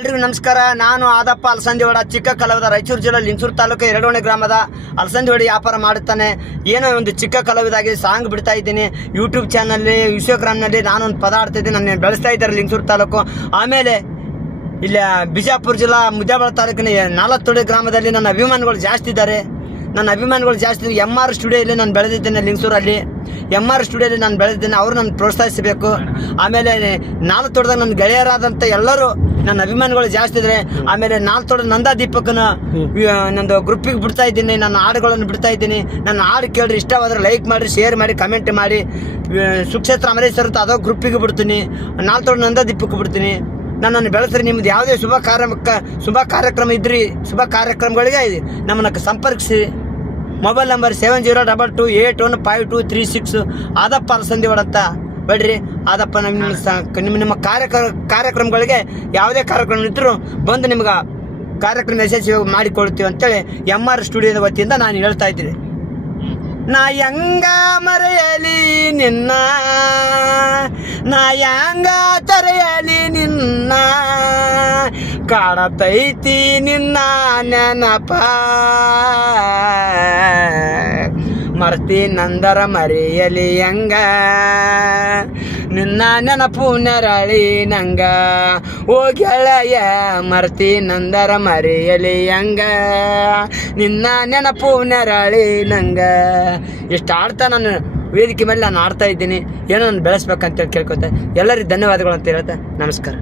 ಎಲ್ರಿಗೂ ನಮಸ್ಕಾರ. ನಾನು ಆದಪ್ಪ ಅಲಸಂದಿವಾಡ, ಚಿಕ್ಕ ಕಲಾವಿದ, ರಾಯಚೂರು ಜಿಲ್ಲೆ ಲಿಂಗಸೂರು ತಾಲೂಕು ಎರಡೋಣೆ ಗ್ರಾಮದ ಅಲಸಂದಿವಾಡಿ ವ್ಯಾಪಾರ ಮಾಡುತ್ತಾನೆ. ಏನೋ ಒಂದು ಚಿಕ್ಕ ಕಲಾವಿದಾಗಿ ಸಾಂಗ್ ಬಿಡ್ತಾ ಇದ್ದೀನಿ. ಯೂಟ್ಯೂಬ್ ಚಾನಲ್ಲಿ, ಇನ್ಸ್ಟಾಗ್ರಾಮ್ನಲ್ಲಿ ನಾನೊಂದು ಪದ ಆಡ್ತಾ ಇದ್ದೀನಿ. ನನ್ನ ಬೆಳೆಸ್ತಾ ಇದ್ದಾರೆ ಲಿಂಗಸೂರು ತಾಲೂಕು. ಆಮೇಲೆ ಇಲ್ಲಿ ಬಿಜಾಪುರ ಜಿಲ್ಲಾ ಮುದ್ದೇಬಿಹಾಳ ತಾಲೂಕಿನ ನಾಲತ್ತೋಡಿ ಗ್ರಾಮದಲ್ಲಿ ನನ್ನ ಅಭಿಮಾನಿಗಳು ಜಾಸ್ತಿ ಇದ್ದಾರೆ. MR ಸ್ಟುಡಿಯೋಲ್ಲಿ ನಾನು ಬೆಳೆದಿದ್ದೇನೆ. ಲಿಂಗಸೂರಲ್ಲಿ MR ಸ್ಟುಡಿಯೋಲ್ಲಿ ನಾನು ಬೆಳೆದಿದ್ದೇನೆ. ಅವರು ನನ್ನ ಪ್ರೋತ್ಸಾಹಿಸಬೇಕು. ಆಮೇಲೆ ನಾಲತ್ತೋಟದಾಗ ನನ್ನ ಗೆಳೆಯರಾದಂಥ ಎಲ್ಲರೂ ನನ್ನ ಅಭಿಮಾನಿಗಳು ಜಾಸ್ತಿ ಇದ್ದಾರೆ. ಆಮೇಲೆ ನಾಲತ್ತೋಟ ನಂದಾ ದೀಪಕ್ನ ನಂದು ಗ್ರೂಪಿಗೆ ಬಿಡ್ತಾ ಇದ್ದೀನಿ. ನನ್ನ ಹಾಡುಗಳನ್ನು ಬಿಡ್ತಾ ಇದ್ದೀನಿ. ನನ್ನ ಹಾಡು ಕೇಳ್ರಿ, ಇಷ್ಟವಾದರೆ ಲೈಕ್ ಮಾಡಿರಿ, ಶೇರ್ ಮಾಡಿ, ಕಮೆಂಟ್ ಮಾಡಿ. ಸುಕ್ಷೇತ್ರ ಅಮರೇಶ್ವರ ಅಂತ ಅದೋ ಗ್ರೂಪಿಗೆ ಬಿಡ್ತೀನಿ. ನಾಲತ್ತೋಟ ನಂದಾ ದೀಪಕ್ಕೆ ಬಿಡ್ತೀನಿ. ನನ್ನನ್ನು ಬೆಳೆಸ್ರಿ. ನಿಮ್ಮದು ಯಾವುದೇ ಶುಭ ಕಾರ್ಯಕ್ರಮ ಇದ್ರಿ, ಶುಭ ಕಾರ್ಯಕ್ರಮಗಳಿಗೆ ನಮ್ಮನ್ನು ಸಂಪರ್ಕಿಸಿ. Mobile number 7022815236. ಆದಪ್ಪ ಅಲಸಂದಿವಾಡ ಅಂತ ಬೇಡ್ರಿ. ಆದಪ್ಪ ನಿಮ್ಮ ಕಾರ್ಯಕ್ರಮಗಳಿಗೆ ಯಾವುದೇ ಕಾರ್ಯಕ್ರಮ ಇದ್ದರೂ ಬಂದು ನಿಮ್ಗೆ ಕಾರ್ಯಕ್ರಮ ಯಶಸ್ವಿ ಮಾಡಿಕೊಳ್ತೀವಿ ಅಂತೇಳಿ MR ಸ್ಟುಡಿಯೋದ ವತಿಯಿಂದ ನಾನು ಹೇಳ್ತಾ ಇದ್ದೀನಿ. ನಾ ಹೆಂಗ ಮರೆಯಲಿ ನಿನ್ನ, ನಾ ಹೆಂಗ ತರೆಯಲಿ ನಿನ್ನ, ಕಾಡತೈತಿ ನಿನ್ನ ನೆನಪ, ಮರ್ತಿ ನಂದರ ಮರೆಯಲಿ ಹೆಂಗ, ನಿನ್ನ ನೆನಪು ನೆರಳಿ ನಂಗ. ಓ ಗೆಳೆಯ ಮರ್ತಿ ನಂದರ ಮರೆಯಲಿ ಹೆಂಗ, ನಿನ್ನ ನೆನಪು ನೆರಳಿ ನಂಗ. ಇಷ್ಟು ಆಡ್ತಾ ನಾನು ವೇದಿಕೆ ಮೇಲೆ ನಾನು ಆಡ್ತಾ ಇದ್ದೀನಿ. ಏನೋ ನಾನು ಬೆಳೆಸ್ಬೇಕಂತೇಳಿ ಕೇಳ್ಕೊತೆ. ಎಲ್ಲರಿಗೂ ಧನ್ಯವಾದಗಳು ಅಂತ ಹೇಳ್ತಾ ನಮಸ್ಕಾರ.